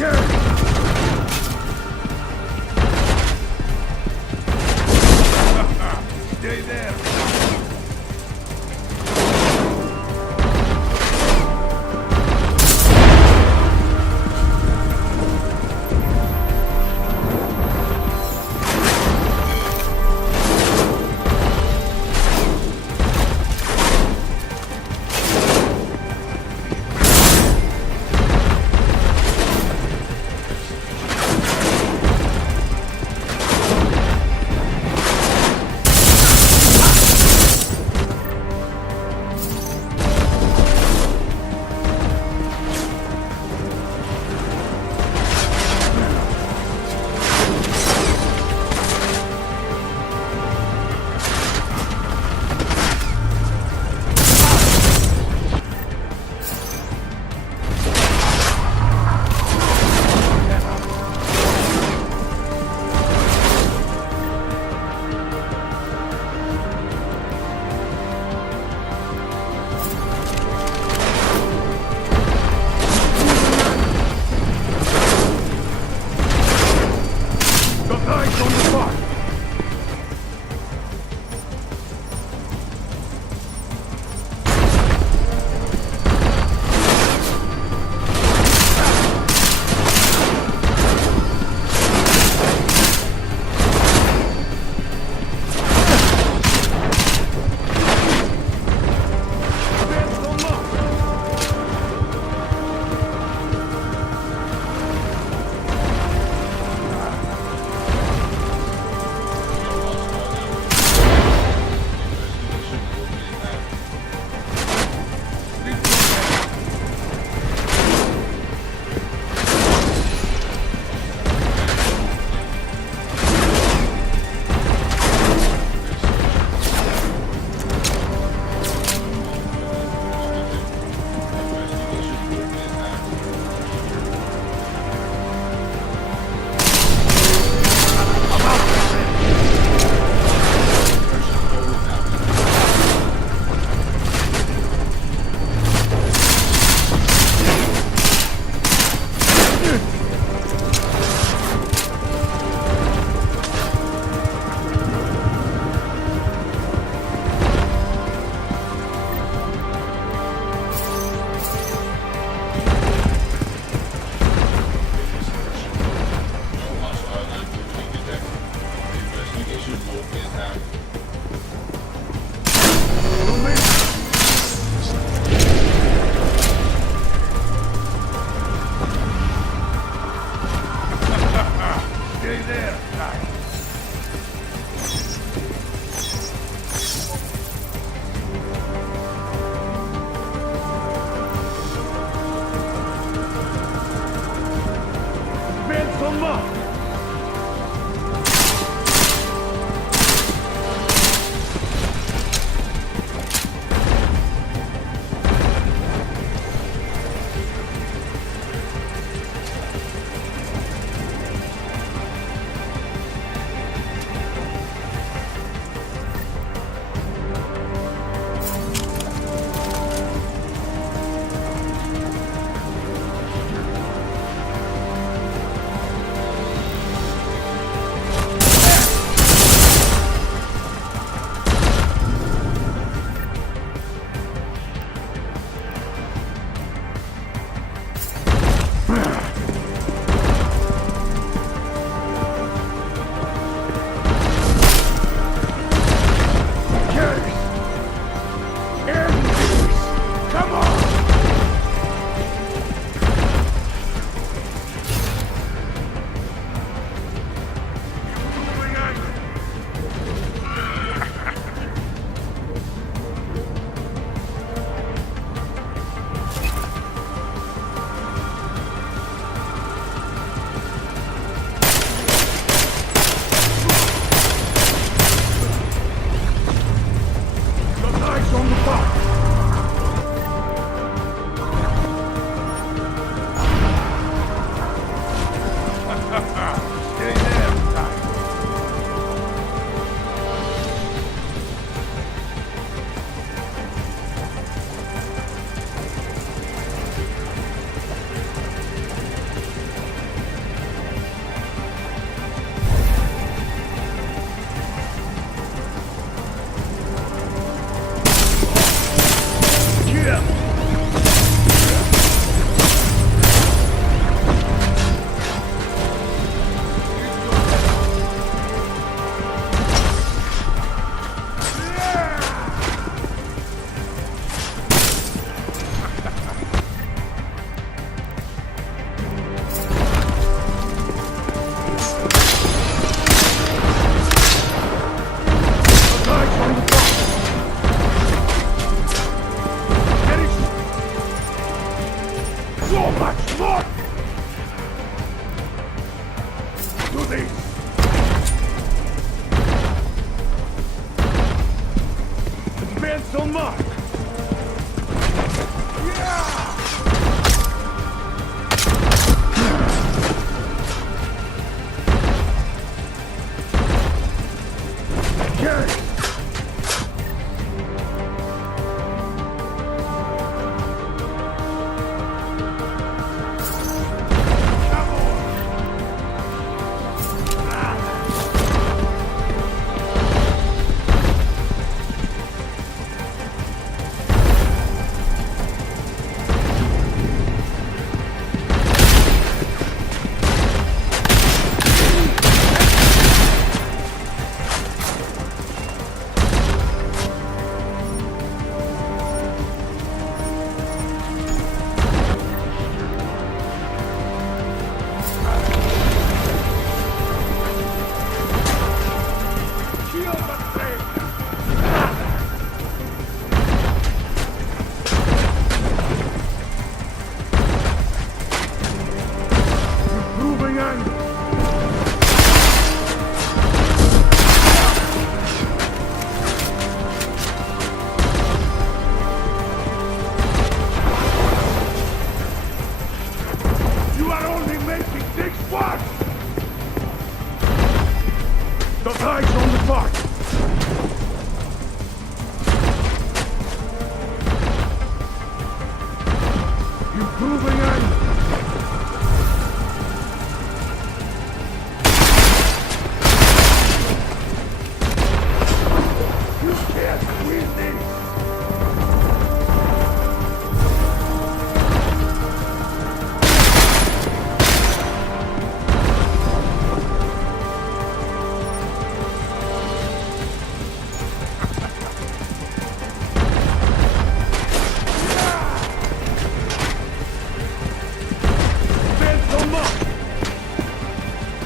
Stay there. More! Do this! Advance on mark!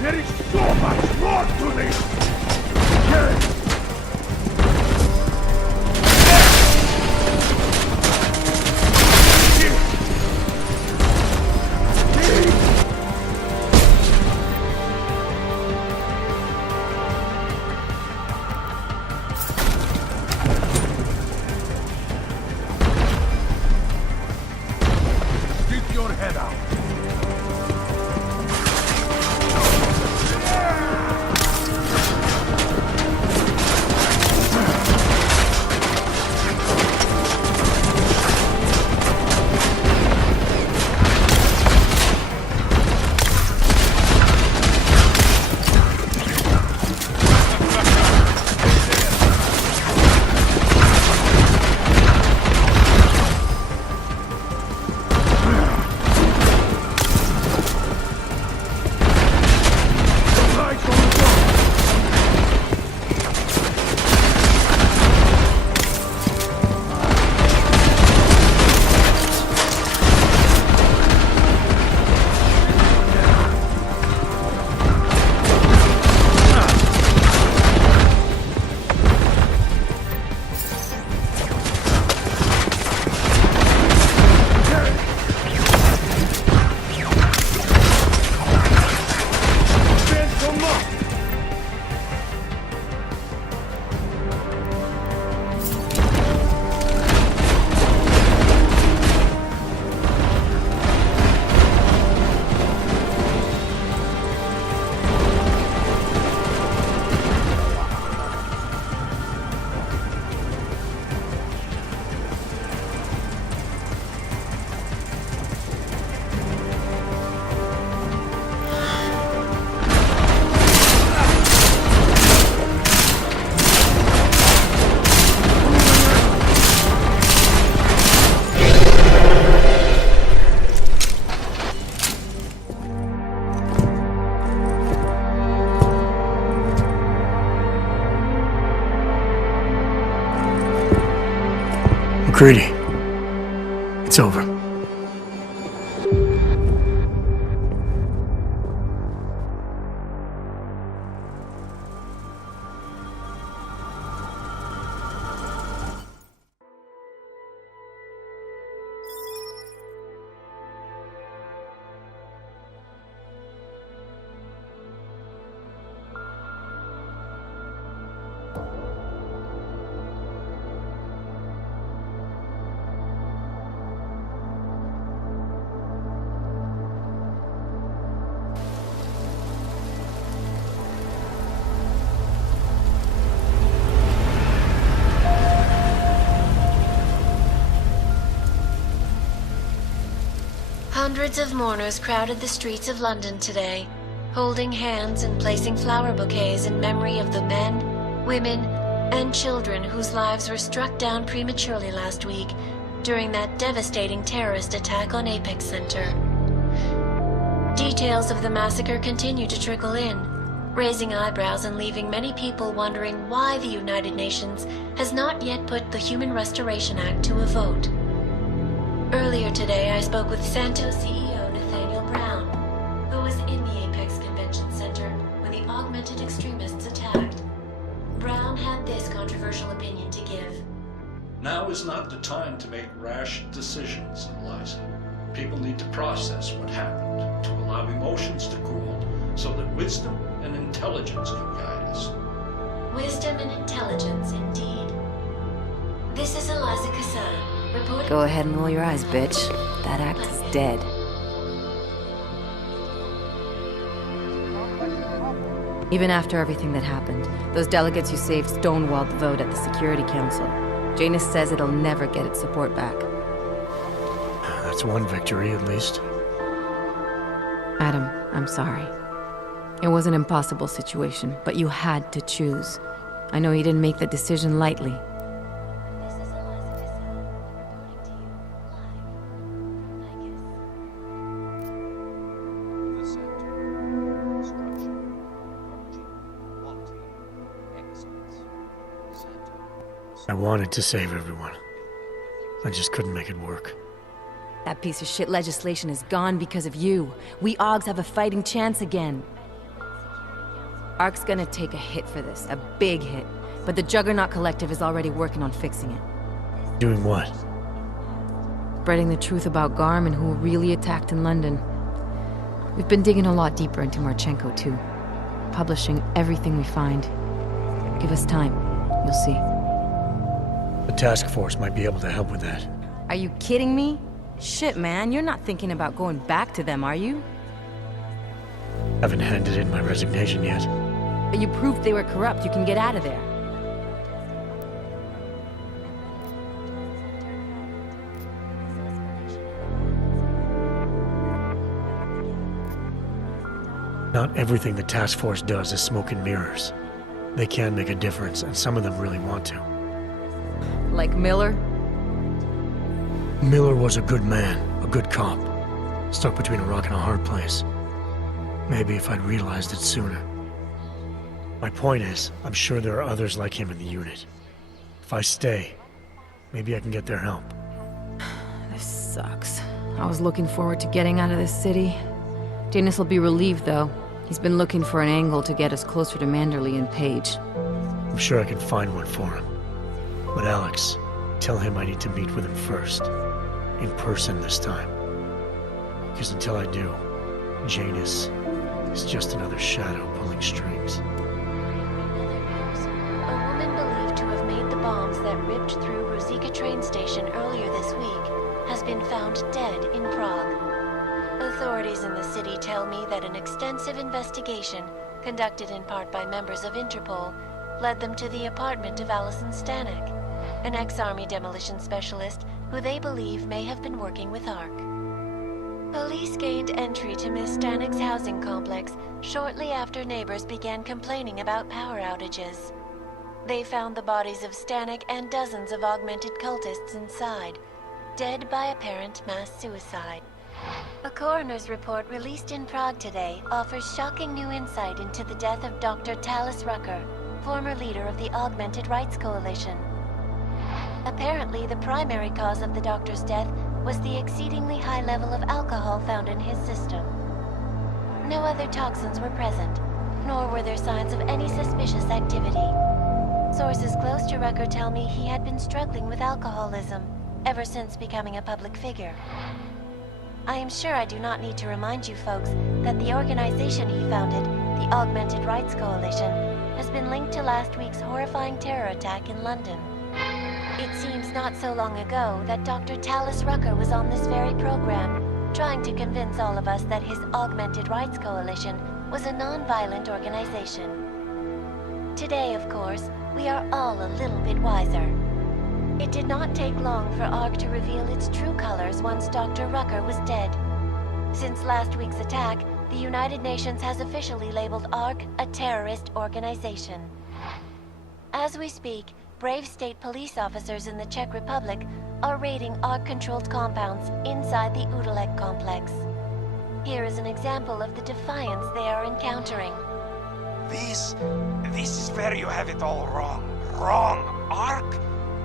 There is so much more to this! Yes! Stick your head out! Greedy. It's over. Hundreds of mourners crowded the streets of London today, holding hands and placing flower bouquets in memory of the men, women, and children whose lives were struck down prematurely last week during that devastating terrorist attack on Apex Center. Details of the massacre continue to trickle in, raising eyebrows and leaving many people wondering why the United Nations has not yet put the Human Restoration Act to a vote. Earlier today, I spoke with Santo CEO Nathaniel Brown, who was in the Apex Convention Center when the augmented extremists attacked. Brown had this controversial opinion to give. Now is not the time to make rash decisions, Eliza. People need to process what happened, to allow emotions to cool, so that wisdom and intelligence can guide us. Wisdom and intelligence, indeed. This is Eliza Cassan, reporting... Go ahead and roll your eyes, bitch. That act is dead. Even after everything that happened, those delegates you saved stonewalled the vote at the Security Council. Janus says it'll never get its support back. That's one victory, at least. Adam, I'm sorry. It was an impossible situation, but you had to choose. I know you didn't make the decision lightly. This is Eliza Cassan, reporting to you live from Vegas. The center. Structure. Origin. Quality. Excellence. Center. I wanted to save everyone. I just couldn't make it work. That piece of shit legislation is gone because of you. We Augs have a fighting chance again. ARC's gonna take a hit for this, a big hit. But the Juggernaut Collective is already working on fixing it. Doing what? Spreading the truth about Garm and who really attacked in London. We've been digging a lot deeper into Marchenko, too. Publishing everything we find. Give us time. You'll see. The task force might be able to help with that. Are you kidding me? Shit, man, you're not thinking about going back to them, are you? Haven't handed in my resignation yet. But you proved they were corrupt. You can get out of there. Not everything the task force does is smoke and mirrors. They can make a difference, and some of them really want to. Like Miller? Miller was a good man, a good cop. Stuck between a rock and a hard place. Maybe if I'd realized it sooner. My point is, I'm sure there are others like him in the unit. If I stay, maybe I can get their help. This sucks. I was looking forward to getting out of this city. Janus will be relieved, though. He's been looking for an angle to get us closer to Manderley and Page. I'm sure I can find one for him. But Alex, tell him I need to meet with him first. In person this time. Because until I do, Janus is just another shadow pulling strings. A woman believed to have made the bombs that ripped through Ruzicka train station earlier this week has been found dead in Prague. Authorities in the city tell me that an extensive investigation, conducted in part by members of Interpol, led them to the apartment of Alison Stanek, an ex-army demolition specialist who they believe may have been working with ARC. Police gained entry to Miss Stanek's housing complex shortly after neighbors began complaining about power outages. They found the bodies of Stanek and dozens of augmented cultists inside, dead by apparent mass suicide. A coroner's report released in Prague today offers shocking new insight into the death of Dr. Talis Rucker, former leader of the Augmented Rights Coalition. Apparently, the primary cause of the doctor's death was the exceedingly high level of alcohol found in his system. No other toxins were present, nor were there signs of any suspicious activity. Sources close to Rucker tell me he had been struggling with alcoholism ever since becoming a public figure. I am sure I do not need to remind you folks that the organization he founded, the Augmented Rights Coalition, has been linked to last week's horrifying terror attack in London. It seems not so long ago that Dr. Talis Rucker was on this very program, trying to convince all of us that his Augmented Rights Coalition was a non-violent organization. Today, of course, we are all a little bit wiser. It did not take long for ARC to reveal its true colors once Dr. Rucker was dead. Since last week's attack, the United Nations has officially labeled ARC a terrorist organization. As we speak, brave state police officers in the Czech Republic are raiding ARC-controlled compounds inside the Udalek complex. Here is an example of the defiance they are encountering. This is where you have it all wrong. Wrong. ARC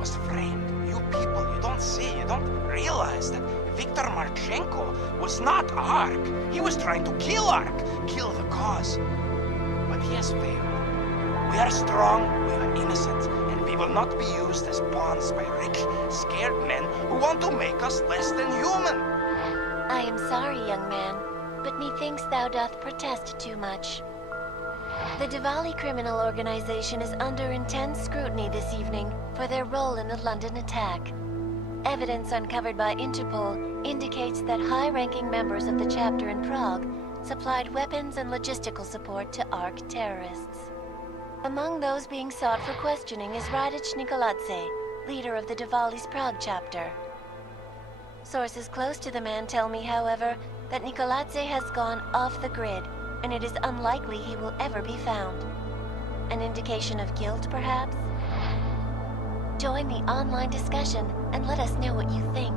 was framed. You people, you don't see, you don't realize that Viktor Marchenko was not ARC. He was trying to kill ARC, kill the cause. But he has failed. We are strong, we are innocent, and we will not be used as pawns by rich, scared men who want to make us less than human. I am sorry, young man, but methinks thou doth protest too much. The Diwali criminal organization is under intense scrutiny this evening for their role in the London attack. Evidence uncovered by Interpol indicates that high-ranking members of the chapter in Prague supplied weapons and logistical support to ARC terrorists. Among those being sought for questioning is Radic Nikoladze, leader of the Diwali's Prague chapter. Sources close to the man tell me, however, that Nikoladze has gone off the grid, and it is unlikely he will ever be found. An indication of guilt, perhaps? Join the online discussion and let us know what you think.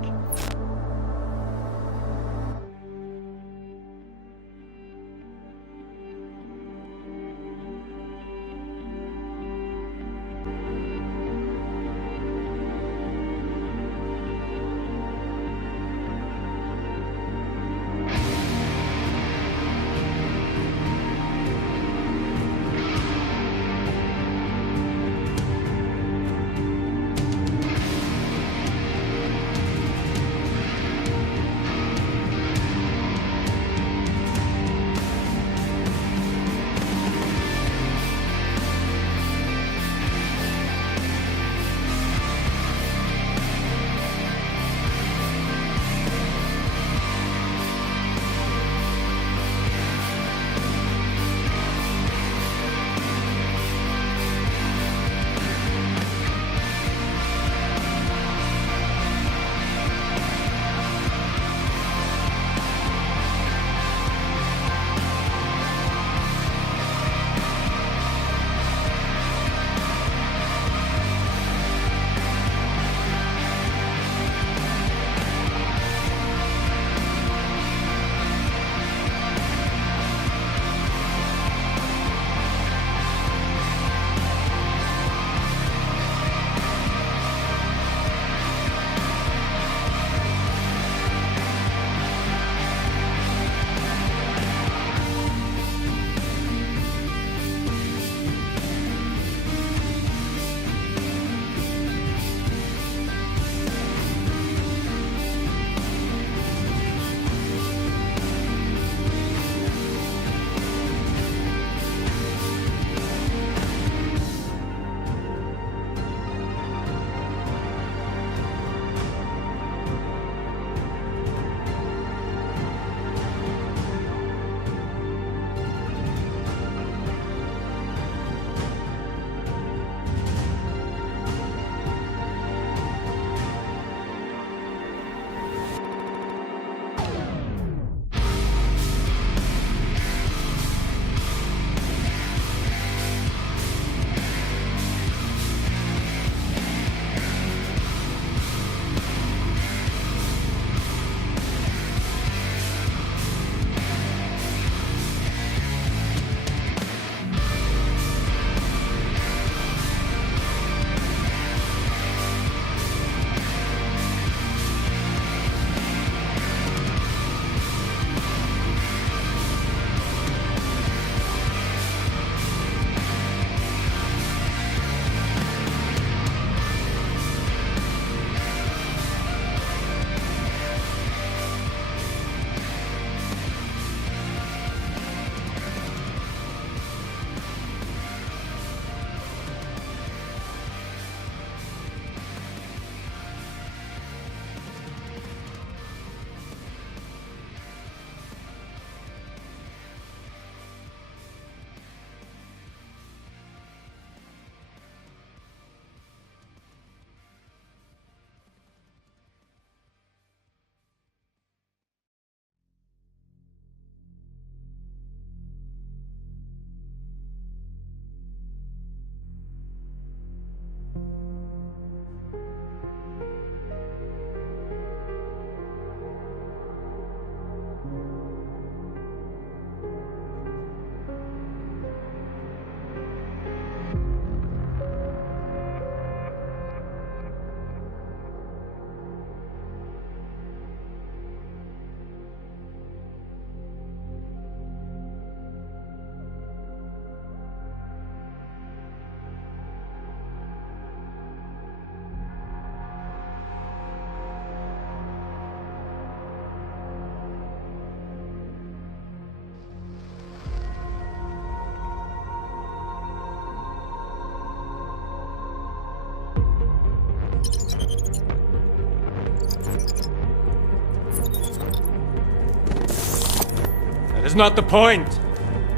is not the point.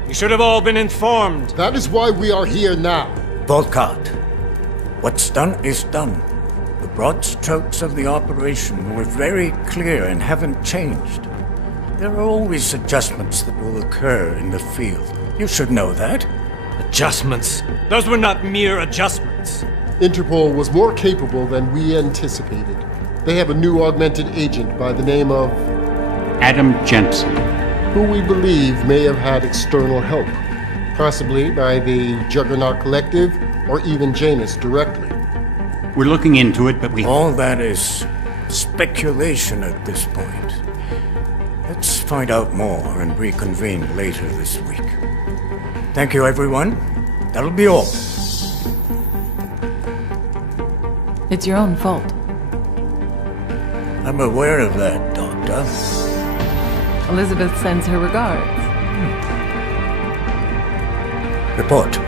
You should have all been informed. That is why we are here now. Volkart, what's done is done. The broad strokes of the operation were very clear and haven't changed. There are always adjustments that will occur in the field. You should know that. Adjustments? Those were not mere adjustments. Interpol was more capable than we anticipated. They have a new augmented agent by the name of Adam Jensen, who we believe may have had external help, possibly by the Juggernaut Collective or even Janus directly. we're looking into it, but we... All that is speculation at this point. Let's find out more and reconvene later this week. Thank you, everyone. That'll be all. It's your own fault. I'm aware of that, Doctor. Elizabeth sends her regards. Report.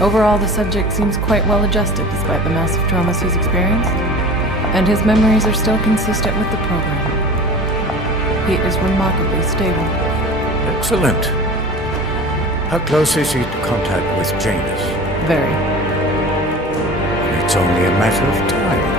Overall, the subject seems quite well adjusted despite the massive traumas he's experienced, and his memories are still consistent with the program. He is remarkably stable. Excellent. How close is he to contact with Janus? Very. It's only a matter of time.